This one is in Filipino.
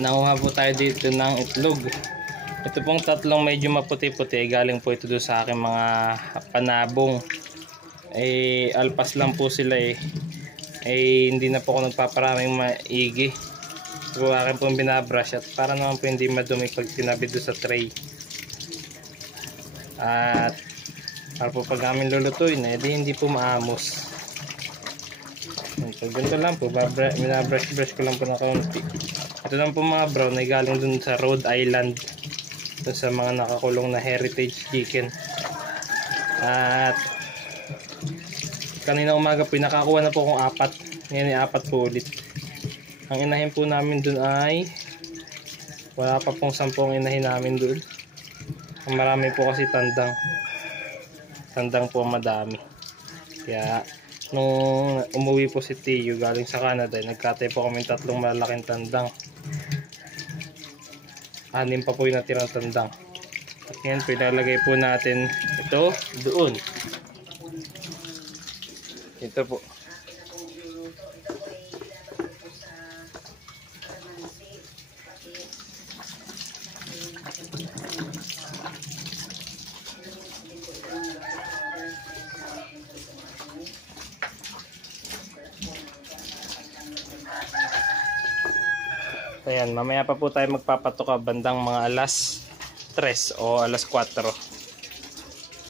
Nakuha po tayo dito ng itlog. Ito pong tatlong medyo maputi-puti, galing po ito doon sa aking mga panabong. Alpas lang po sila hindi na po ako nagpaparaming maigi. So akin pong binabrush at para naman po hindi madumi pag tinabi doon sa tray. At para po pag namin lulutuin, hindi po maamos. So ganito lang po, binabrush ko lang po na kaunti. Ito lang po mga brown ay galing dun sa Rhode Island, dun sa mga nakakulong na heritage chicken. At kanina umaga po nakakuha na po akong 4. Ngayon ay 4 po ulit. Ang inahin po namin dun ay wala pa pong 10 inahin namin dun. Ang marami po kasi tandang po madami. Kaya nung umuwi po si Tiyo galing sa Canada, nagkatay po kami 3 malalaking tandang. 6 pa po yung natirang tandang. At ngayon pinalagay po natin ito doon. Ito po. Ayan, mamaya pa po tayo magpapatuka bandang mga alas 3 o alas 4.